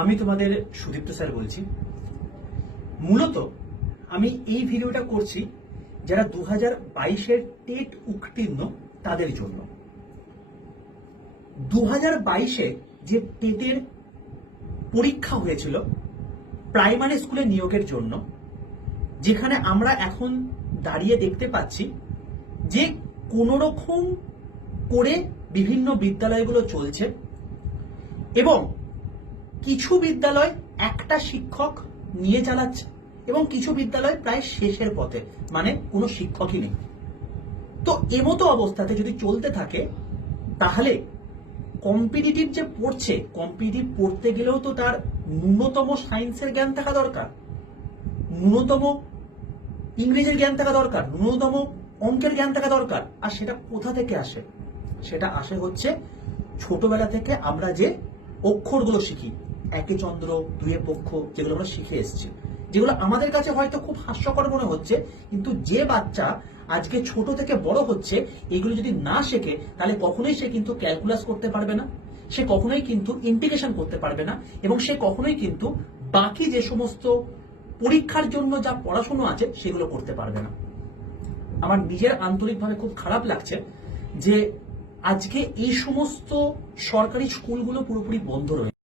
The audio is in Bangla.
আমি তোমাদের সুদীপ্ত স্যার বলছি। মূলত আমি এই ভিডিওটা করছি যারা 2022-এর টেট উত্তীর্ণ তাদের জন্য। 2022-এ যে টেটের পরীক্ষা হয়েছিল প্রাইমারি স্কুলে নিয়োগের জন্য, যেখানে আমরা এখন দাঁড়িয়ে দেখতে পাচ্ছি যে কোনো রকম করে বিভিন্ন বিদ্যালয়গুলো চলছে এবং কিছু বিদ্যালয় একটা শিক্ষক নিয়ে চালাচ্ছে এবং কিছু বিদ্যালয় প্রায় শেষের পথে, মানে কোনো শিক্ষকই নেই। তো এমতো অবস্থাতে যদি চলতে থাকে তাহলে কম্পিটিটিভ যে পড়ছে, কম্পিটিটিভ পড়তে গেলেও তো তার ন্যূনতম সায়েন্সের জ্ঞান থাকা দরকার, ন্যূনতম ইংরেজির জ্ঞান থাকা দরকার, ন্যূনতম অঙ্কের জ্ঞান থাকা দরকার। আর সেটা কোথা থেকে আসে? সেটা আসে হচ্ছে ছোটবেলা থেকে আমরা যে অক্ষরগুলো শিখি, একে চন্দ্র দুয়ে পক্ষ, যেগুলো আমরা শিখে এসেছি, যেগুলো আমাদের কাছে হয়তো খুব হাস্যকর মনে হচ্ছে, কিন্তু যে বাচ্চা আজকে ছোট থেকে বড় হচ্ছে এগুলো যদি না শেখে তাহলে কখনোই সে কিন্তু ক্যালকুলাস করতে পারবে না, সে কখনোই কিন্তু ইন্টিগ্রেশন করতে পারবে না, এবং সে কখনোই কিন্তু বাকি যে সমস্ত পরীক্ষার জন্য যা পড়াশোনা আছে সেগুলো করতে পারবে না। আমার নিজের আন্তরিকভাবে খুব খারাপ লাগছে যে আজকে এই সমস্ত সরকারি স্কুলগুলো পুরোপুরি বন্ধ রয়েছে।